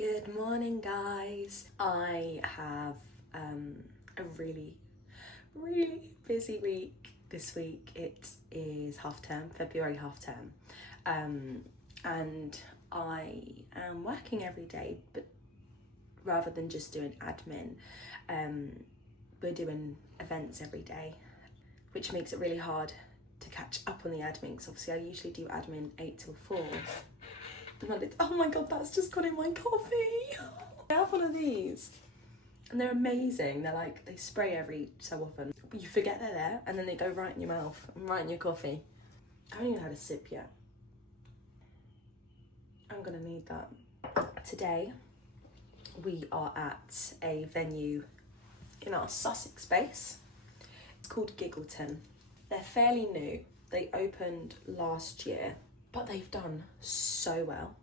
Good morning, guys. I have a really busy week this week. It is half term, February half term, and I am working every day, but rather than just doing admin, we're doing events every day, which makes it really hard to catch up on the admin, because obviously I usually do admin 8 till 4. Oh my god, that's just got in my coffee. I have one of these and they're amazing. They're like, they spray every so often, but you forget they're there and then they go right in your mouth and right in your coffee. I haven't even had a sip yet. I'm gonna need that. Today we are at a venue in our Sussex base. It's called Giggleton. They're fairly new. They opened last year, but they've done so well.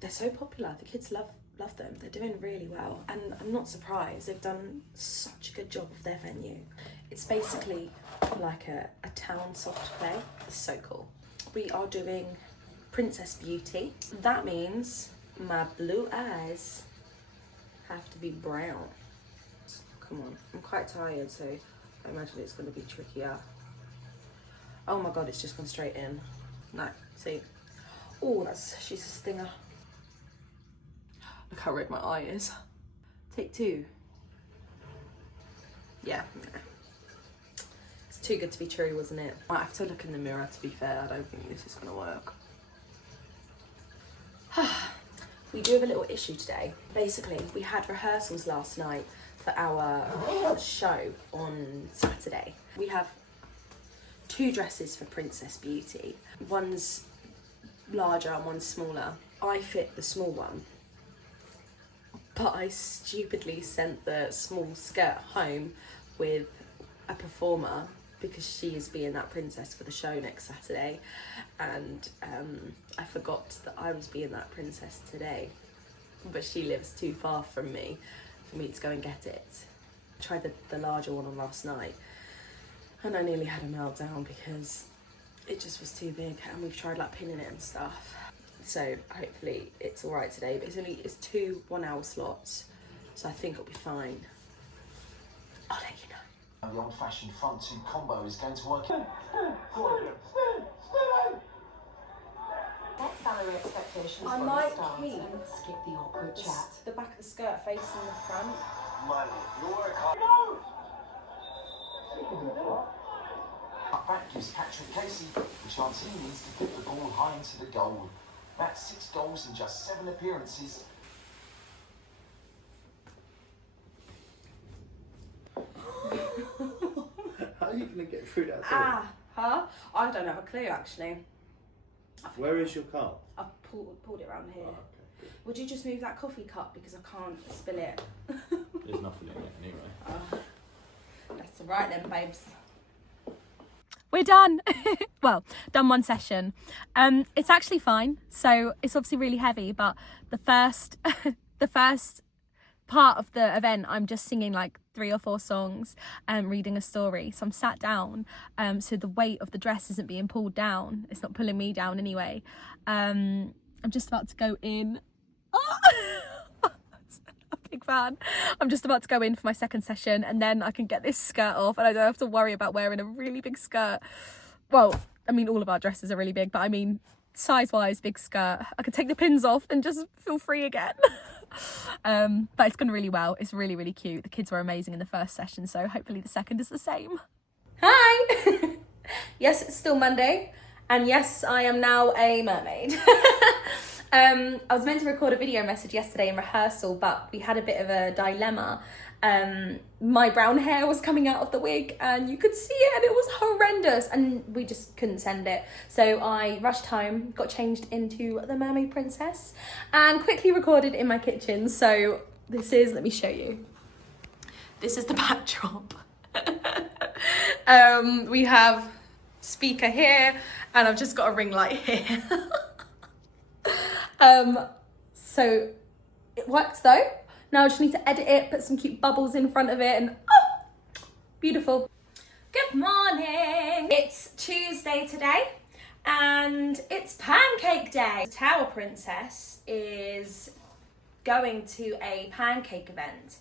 They're so popular. The kids love them. They're doing really well, and I'm not surprised. They've done such a good job of their venue. It's basically like a town soft play. It's so cool. We are doing Princess Beauty. That means my blue eyes have to be brown. Come on, I'm quite tired, so I imagine it's going to be trickier. Oh my god, it's just gone straight in. No, see. Oh, she's a stinger. Look how red my eye is. Take 2. Yeah, no. It's too good to be true, wasn't it? I have to look in the mirror, to be fair. I don't think this is gonna work. We do have a little issue today. Basically, we had rehearsals last night for our show on Saturday. We have 2 dresses for Princess Beauty. One's larger and one's smaller. I fit the small one, but I stupidly sent the small skirt home with a performer because she is being that princess for the show next Saturday, and I forgot that I was being that princess today, but she lives too far from me for me to go and get it. I tried the larger one on last night and I nearly had a meltdown because it just was too big, and we've tried like pinning it and stuff. So hopefully it's all right today, but it's 2 1-hour slots, so I think it'll be fine. I'll let you know. The old-fashioned front 2 combo is going to work. Set salary expectations. I might keep skip the awkward chat. the back of the skirt facing the front. Money, you work hard. Back gives Patrick Casey the chance he needs to put the ball high into the goal. That's 6 goals in just 7 appearances. How are you going to get through that door? I don't have a clue actually. Where is your car? I've pulled it around here. Oh, okay. Would you just move that coffee cup because I can't spill it? There's nothing in it anyway. That's alright then, babes. We're done. Well, done 1 session. It's actually fine. So it's obviously really heavy, but the first part of the event, I'm just singing like 3 or 4 songs and reading a story. So I'm sat down, so the weight of the dress isn't being pulled down. It's not pulling me down anyway. I'm just about to go in. Big fan. I'm just about to go in for my 2nd session, and then I can get this skirt off and I don't have to worry about wearing a really big skirt. Well, I mean, all of our dresses are really big, but I mean, size-wise, big skirt. I can take the pins off and just feel free again. But it's gone really well. It's really cute. The kids were amazing in the 1st session, so hopefully the 2nd is the same. Hi! Yes, it's still Monday, and yes, I am now a mermaid. I was meant to record a video message yesterday in rehearsal, but we had a bit of a dilemma. My brown hair was coming out of the wig and you could see it and it was horrendous, and we just couldn't send it. So I rushed home, got changed into the Mermaid Princess and quickly recorded in my kitchen. So this is, let me show you. This is the backdrop. We have speaker here and I've just got a ring light here. So it works though. Now I just need to edit it, put some cute bubbles in front of it, and oh, beautiful. Good morning. It's Tuesday today and it's pancake day. Tower Princess is going to a pancake event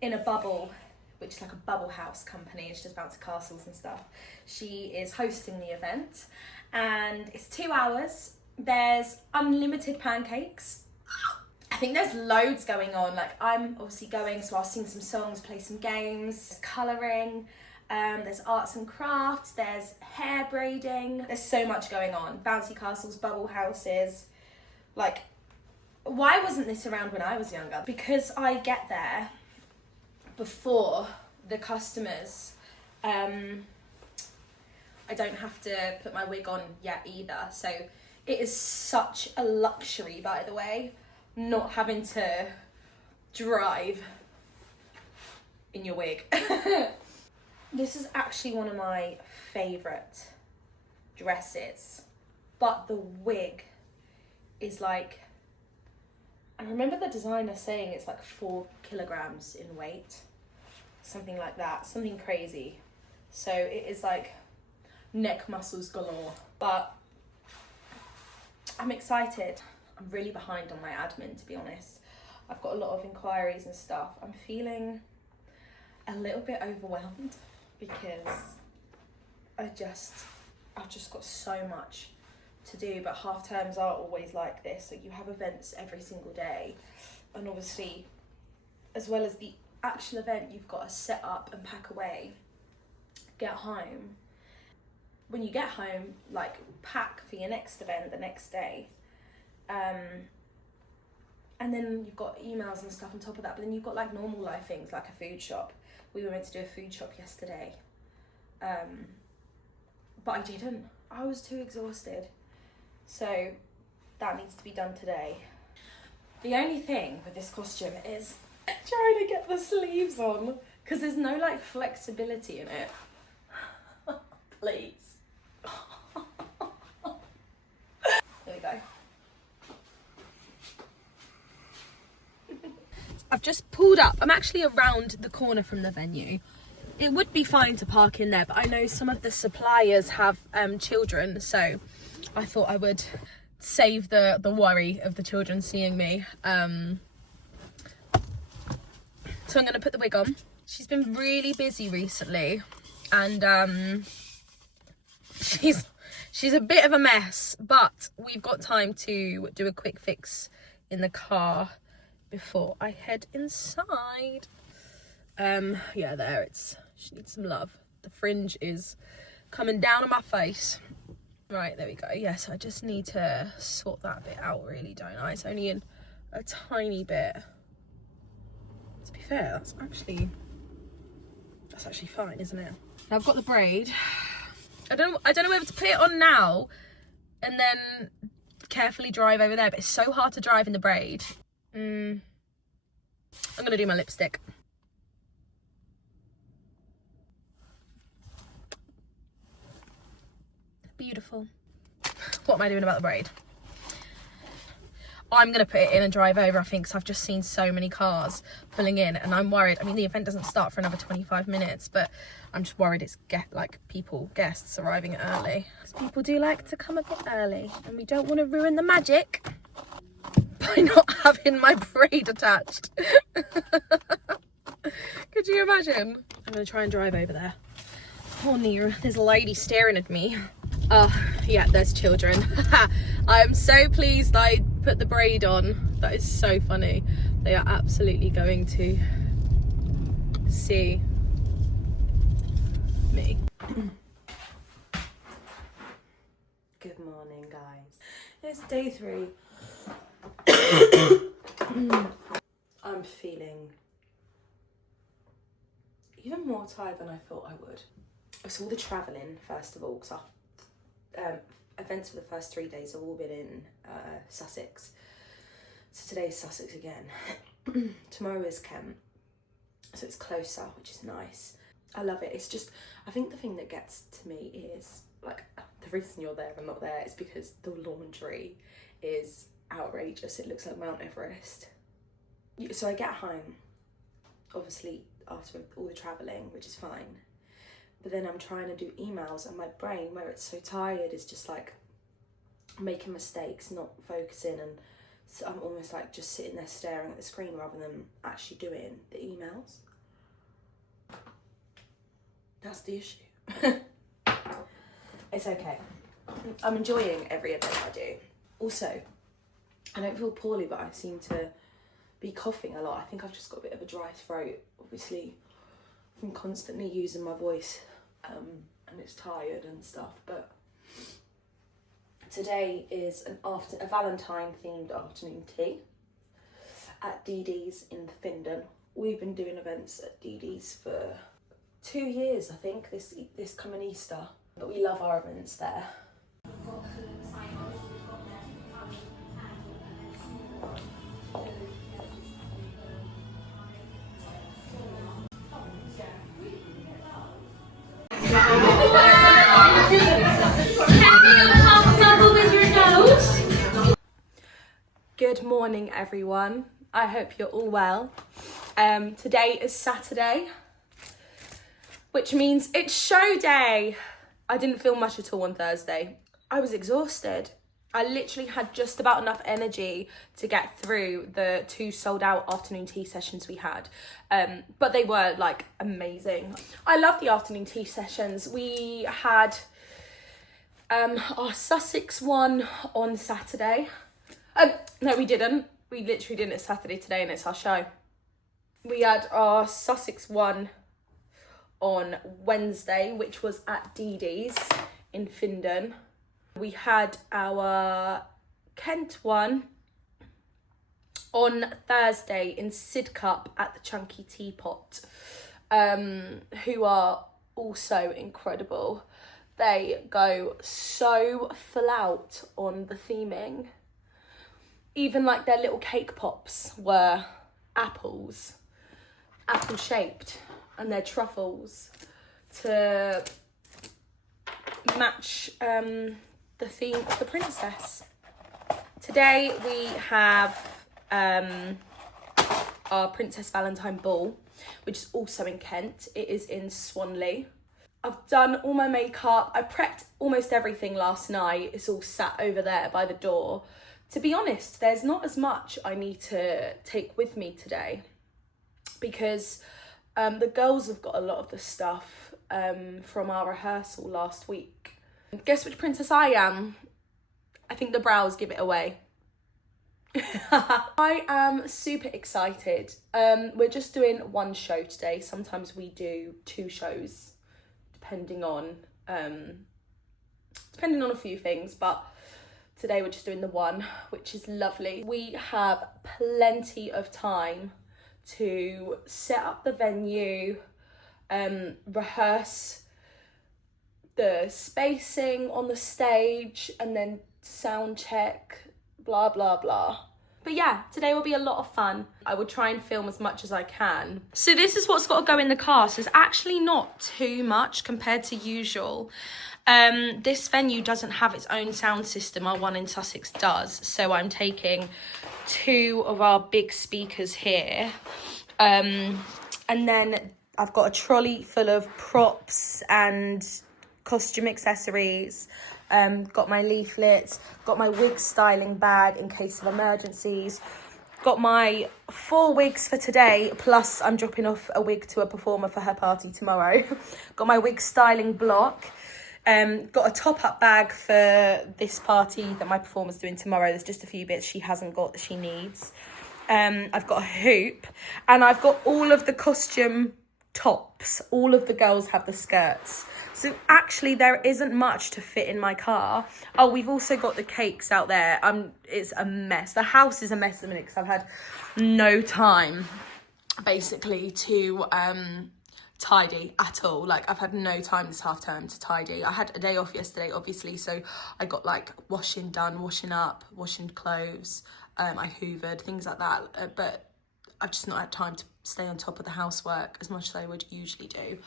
in a bubble, which is like a bubble house company. It's just bouncy castles and stuff. She is hosting the event and it's 2 hours. There's unlimited pancakes. I think there's loads going on. Like, I'm obviously going, so I'll sing some songs, play some games, there's colouring, there's arts and crafts, there's hair braiding. There's so much going on. Bouncy castles, bubble houses. Like, why wasn't this around when I was younger? Because I get there before the customers. I don't have to put my wig on yet either. So it is such a luxury, by the way, not having to drive in your wig. This is actually one of my favourite dresses, but the wig is like, I remember the designer saying it's like 4 kilograms in weight, something like that, something crazy. So it is like neck muscles galore, but I'm excited. I'm really behind on my admin, to be honest. I've got a lot of inquiries and stuff. I'm feeling a little bit overwhelmed because I've just got so much to do, but half terms are always like this. So you have events every single day, and obviously as well as the actual event, you've got to set up and pack away, get home. When you get home, like, pack for your next event the next day, and then you've got emails and stuff on top of that, but then you've got like normal life things like a food shop. We were meant to do a food shop yesterday, but I didn't. I was too exhausted. So that needs to be done today. The only thing with this costume is trying to get the sleeves on, because there's no like flexibility in it. Please. There we go. I've just pulled up. I'm actually around the corner from the venue. It would be fine to park in there, but I know some of the suppliers have children, so I thought I would save the worry of the children seeing me. So I'm going to put the wig on. She's been really busy recently, and she's a bit of a mess, but we've got time to do a quick fix in the car before I head inside. Yeah, there, she needs some love. The fringe is coming down on my face. Right, there we go. Yes, I just need to sort that bit out, really, don't I? It's only in a tiny bit. To be fair, that's actually fine, isn't it? Now I've got the braid. I don't know whether to put it on now and then carefully drive over there, but it's so hard to drive in the braid. I'm gonna do my lipstick. Beautiful. What am I doing about the braid? I'm gonna put it in and drive over, I think, because I've just seen so many cars pulling in and I'm worried. I mean, the event doesn't start for another 25 minutes, but I'm just worried it's guests arriving early. Because people do like to come a bit early, and we don't want to ruin the magic by not having my braid attached. Could you imagine? I'm gonna try and drive over there. Oh no, there's a lady staring at me. Oh, yeah, there's children. I'm so pleased I put the braid on. That is so funny. They are absolutely going to see me. Good morning, guys. It's day 3. I'm feeling even more tired than I thought I would. It's all the travelling, first of all, because our events for the first 3 days have all been in Sussex. So today's Sussex again. Tomorrow is Kent, so it's closer, which is nice. I love it. It's just, I think the thing that gets to me is, like, the reason you're there and not there is because the laundry is outrageous. It looks like Mount Everest. So I get home, obviously, after all the travelling, which is fine. But then I'm trying to do emails, and my brain, where it's so tired, is just like making mistakes, not focusing and So I'm almost like just sitting there staring at the screen rather than actually doing the emails. That's the issue. It's okay. I'm enjoying every event I do. Also, I don't feel poorly, but I seem to be coughing a lot. I think I've just got a bit of a dry throat, obviously, from constantly using my voice, and it's tired and stuff. But today is a Valentine themed afternoon tea at Dee Dee's in Findon. We've been doing events at Dee Dee's for 2 years, I think, this coming Easter. But we love our events there. Good morning, everyone. I hope you're all well. Today is Saturday, which means it's show day. I didn't feel much at all on Thursday. I was exhausted. I literally had just about enough energy to get through the 2 sold out afternoon tea sessions we had. But they were like amazing. I love the afternoon tea sessions. We had our Sussex one on Saturday. No, we didn't. We literally didn't. It's Saturday today and it's our show. We had our Sussex one on Wednesday, which was at Dee Dee's in Findon. We had our Kent one on Thursday in Sidcup at the Chunky Teapot, who are also incredible. They go so full out on the theming. Even like their little cake pops were apple shaped, and their truffles to match the theme of the princess. Today we have our Princess Valentine Ball, which is also in Kent. It is in Swanley. I've done all my makeup. I prepped almost everything last night. It's all sat over there by the door. To be honest, there's not as much I need to take with me today because the girls have got a lot of the stuff from our rehearsal last week. Guess which princess I am? I think the brows give it away. I am super excited. We're just doing one show today. Sometimes we do 2 shows, depending on a few things, but today we're just doing the one, which is lovely. We have plenty of time to set up the venue, rehearse the spacing on the stage, and then sound check, blah, blah, blah. But yeah, today will be a lot of fun. I will try and film as much as I can. So this is what's got to go in the car. So it's actually not too much compared to usual. This venue doesn't have its own sound system. Our one in Sussex does. So I'm taking 2 of our big speakers here. And then I've got a trolley full of props and costume accessories. Got my leaflets, got my wig styling bag in case of emergencies, got my 4 wigs for today, plus I'm dropping off a wig to a performer for her party tomorrow. Got my wig styling block, got a top-up bag for this party that my performer's doing tomorrow. There's just a few bits she hasn't got that she needs. I've got a hoop, and I've got all of the costume tops. All of the girls have the skirts. So actually there isn't much to fit in my car. Oh, we've also got the cakes out there. It's a mess. The house is a mess at the minute because I've had no time basically to tidy at all. Like I've had no time this half term to tidy. I had a day off yesterday obviously, so I got like washing done, washing up, washing clothes, I hoovered, things like that, but I've just not had time to stay on top of the housework as much as I would usually do.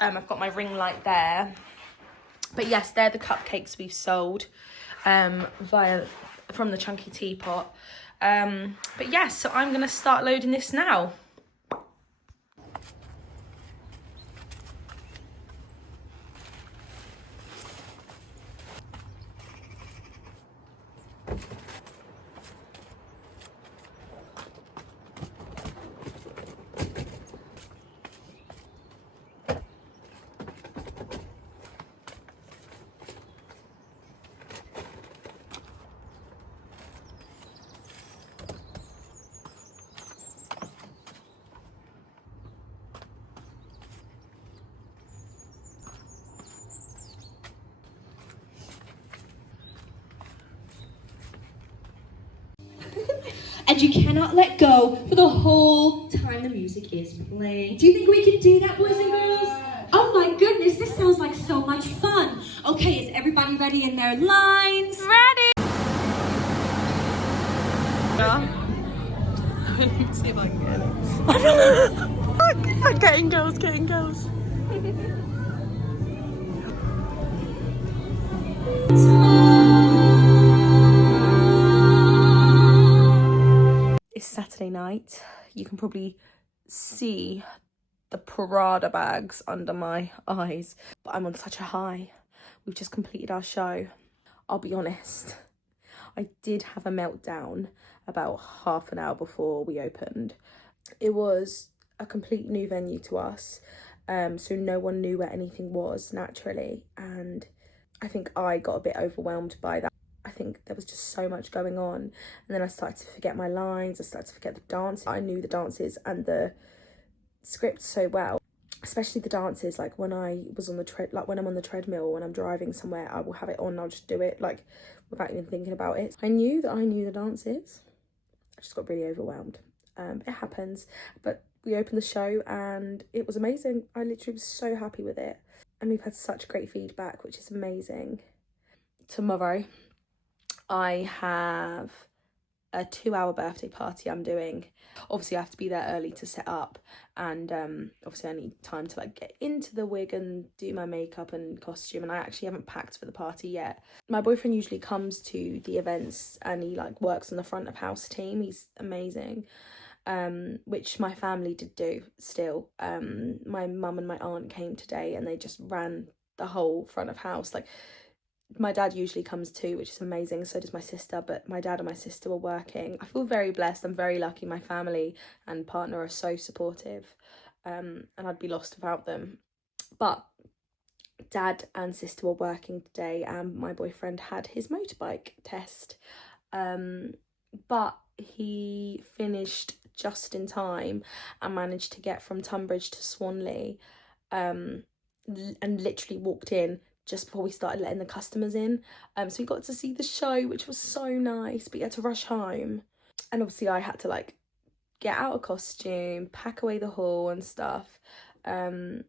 I've got my ring light there. But yes, they're the cupcakes we've sold from the Chunky Teapot. But yes, so I'm going to start loading this now. and you cannot let go for the whole time the music is playing. Do you think we can do that, boys and girls? Oh my goodness, this sounds like so much fun. Okay, is everybody ready in their lines? Ready? Let's see if I can get it. I'm getting girls, It's Saturday night. You can probably see the Prada bags under my eyes, but I'm on such a high. We've just completed our show. I'll be honest, I did have a meltdown about half an hour before we opened. It was a complete new venue to us, so no one knew where anything was naturally, and I think I got a bit overwhelmed by that. I think there was just so much going on, and then I started to forget my lines. I started to forget the dances. I knew the dances and the script so well, especially the dances. Like when I was on the when I'm on the treadmill, when I'm driving somewhere, I will have it on. I'll just do it like without even thinking about it. I knew that I knew the dances. I just got really overwhelmed. It happens, but we opened the show and it was amazing. I literally was so happy with it, and we've had such great feedback, which is amazing. Tomorrow I have a 2-hour birthday party I'm doing. Obviously I have to be there early to set up, and obviously I need time to like get into the wig and do my makeup and costume, and I actually haven't packed for the party yet. My boyfriend usually comes to the events and he like works on the front of house team. He's amazing, which my family did do still. My mum and my aunt came today and they just ran the whole front of house. Like my dad usually comes too, which is amazing. So does my sister, but my dad and my sister were working. I feel very blessed. I'm very lucky. My family and partner are so supportive, and I'd be lost without them. But dad and sister were working today, and my boyfriend had his motorbike test, but he finished just in time and managed to get from Tunbridge to Swanley, and literally walked in just before we started letting the customers in. So we got to see the show, which was so nice, but you had to rush home. And obviously I had to like get out of costume, pack away the hall and stuff. And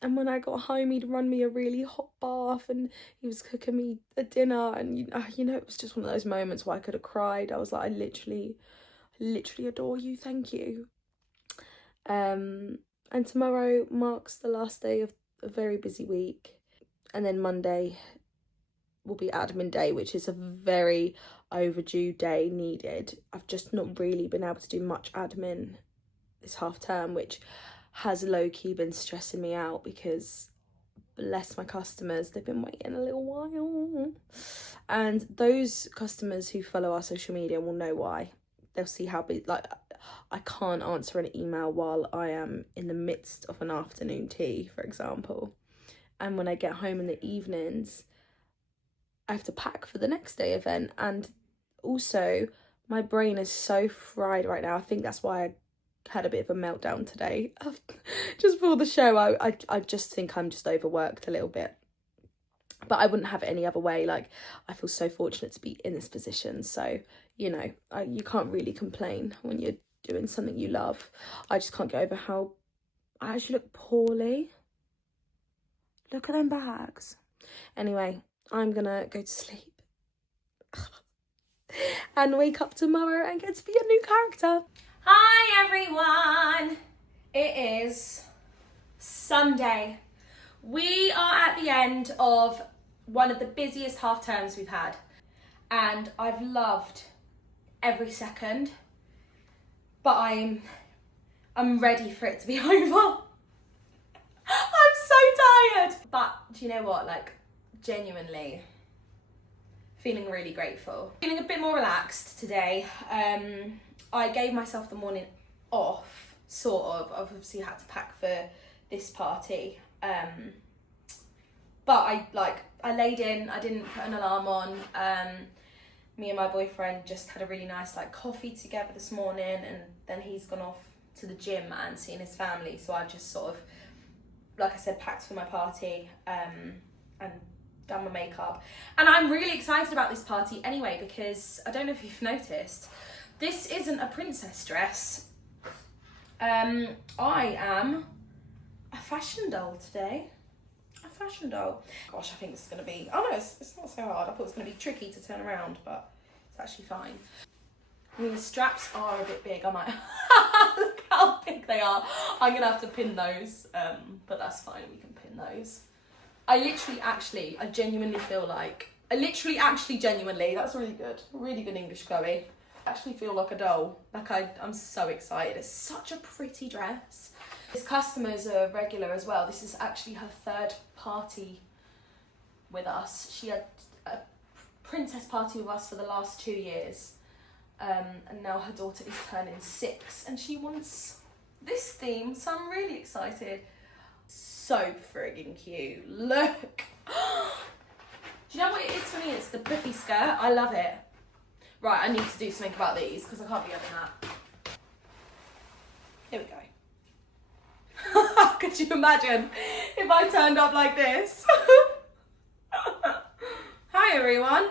when I got home, he'd run me a really hot bath and he was cooking me a dinner. And you know, it was just one of those moments where I could have cried. I was like, I literally adore you, thank you. And tomorrow marks the last day of a very busy week. And then Monday will be admin day, which is a very overdue day needed. I've just not really been able to do much admin this half term, which has low-key been stressing me out because bless my customers, they've been waiting a little while. And those customers who follow our social media will know why. They'll see how big, like, I can't answer an email while I am in the midst of an afternoon tea, for example. And when I get home in the evenings, I have to pack for the next day event. And also, my brain is so fried right now. I think that's why I had a bit of a meltdown today. Just before the show, I just think I'm just overworked a little bit. But I wouldn't have it any other way. Like, I feel so fortunate to be in this position. So, you know, you can't really complain when you're doing something you love. I just can't get over how I actually look poorly. Look at them bags. Anyway, I'm gonna go to sleep and wake up tomorrow and get to be a new character. Hi everyone. It is Sunday. We are at the end of one of the busiest half terms we've had, and I've loved every second, but I'm ready for it to be over. I'm so tired. But do you know what? Like, genuinely feeling really grateful. Feeling a bit more relaxed today. I gave myself the morning off, sort of. I've obviously had to pack for this party. But I laid in, I didn't put an alarm on. Me and my boyfriend just had a really nice like coffee together this morning, and then he's gone off to the gym and seeing his family. So I've just sort of, like I said, packed for my party and done my makeup. And I'm really excited about this party anyway, because I don't know if you've noticed, This isn't a princess dress. I am a fashion doll today. A fashion doll. Gosh, I think this is going to be... Oh no, it's not so hard. I thought it was going to be tricky to turn around, but it's actually fine. I mean, the straps are a bit big. I might... Look how big they are. I'm going to have to pin those, but that's fine. We can pin those. I genuinely feel like... genuinely, that's really good. Really good English, Chloe. I actually feel like a doll. Like I'm so excited. It's such a pretty dress. This customer's a regular as well. This is actually her third party with us. She had a princess party with us for the last 2 years. And now her daughter is turning 6 and she wants this theme, so I'm really excited. So friggin' cute. Look. Do you know what it is for me? It's the puffy skirt. I love it. Right, I need to do something about these because I can't be having that. Here we go. Could you imagine if I turned up like this? Hi everyone.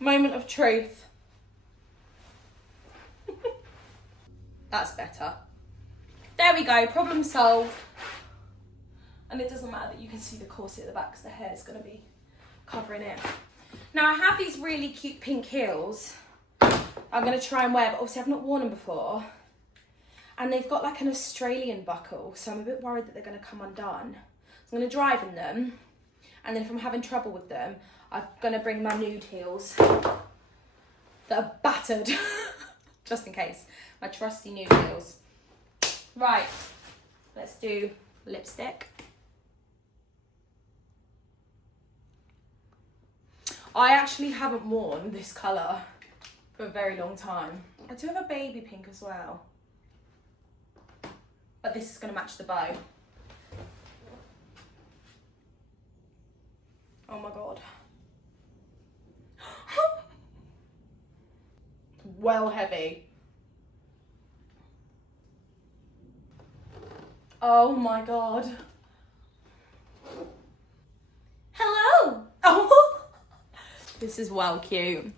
Moment of truth. That's better. There we go, problem solved. And it doesn't matter that you can see the corset at the back because the hair is going to be covering it. Now I have these really cute pink heels I'm going to try and wear, but obviously I've not worn them before. And they've got like an Australian buckle, so I'm a bit worried that they're going to come undone. So I'm going to drive in them, and then if I'm having trouble with them, I'm going to bring my nude heels that are battered, just in case. My trusty nude heels. Right, let's do lipstick. I actually haven't worn this colour for a very long time. I do have a baby pink as well, but this is going to match the bow. Oh my god. Well heavy. Oh my god. Hello. Oh. This is well cute.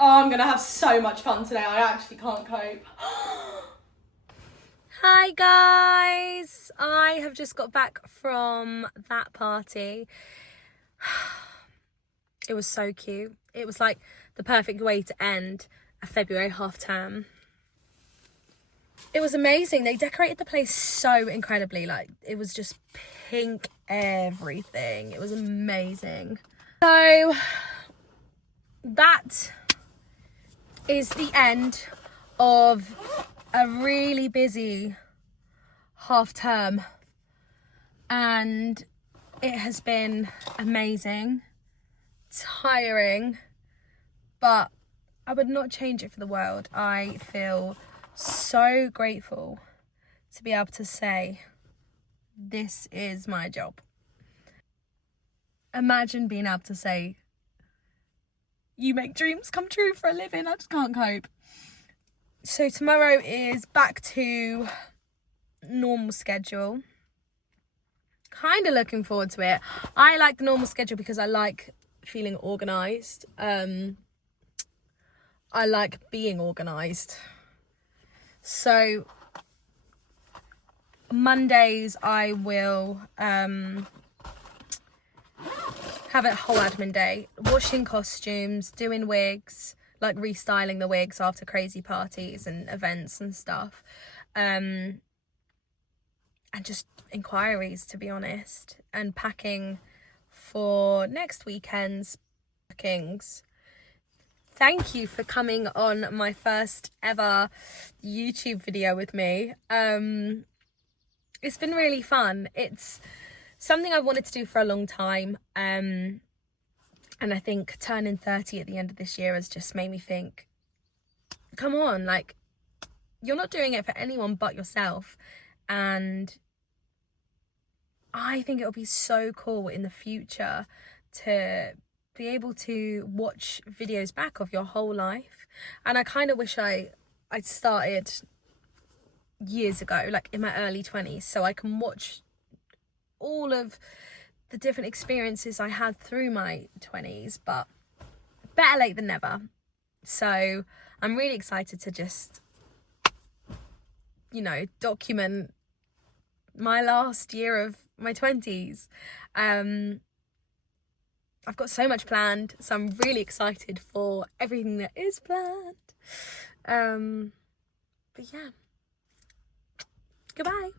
Oh, I'm gonna have so much fun today. I actually can't cope. Hi guys, I have just got back from that party. It was so cute. It was like the perfect way to end a February half term. It was amazing. They decorated the place so incredibly. Like, it was just pink everything. It was amazing. So that is the end of a really busy half term, and it has been amazing, tiring, but I would not change it for the world. I feel so grateful to be able to say this is my job. Imagine being able to say you make dreams come true for a living. I just can't cope. So tomorrow is back to normal schedule. Kind of looking forward to it. I like the normal schedule because I like feeling organised. I like being organised. So Mondays I will have a whole admin day, washing costumes, doing wigs, like restyling the wigs after crazy parties and events and stuff, and just inquiries, to be honest, and packing for next weekend's bookings. Thank you for coming on my first ever YouTube video with me. It's been really fun. It's something I've wanted to do for a long time, and I think turning 30 at the end of this year has just made me think, come on, like, you're not doing it for anyone but yourself. And I think it'll be so cool in the future to be able to watch videos back of your whole life. And I kind of wish I'd started years ago, like in my early 20s, so I can watch all of the different experiences I had through my 20s, but better late than never. So I'm really excited to just, you know, document my last year of my 20s. I've got so much planned, so I'm really excited for everything that is planned. But yeah, goodbye.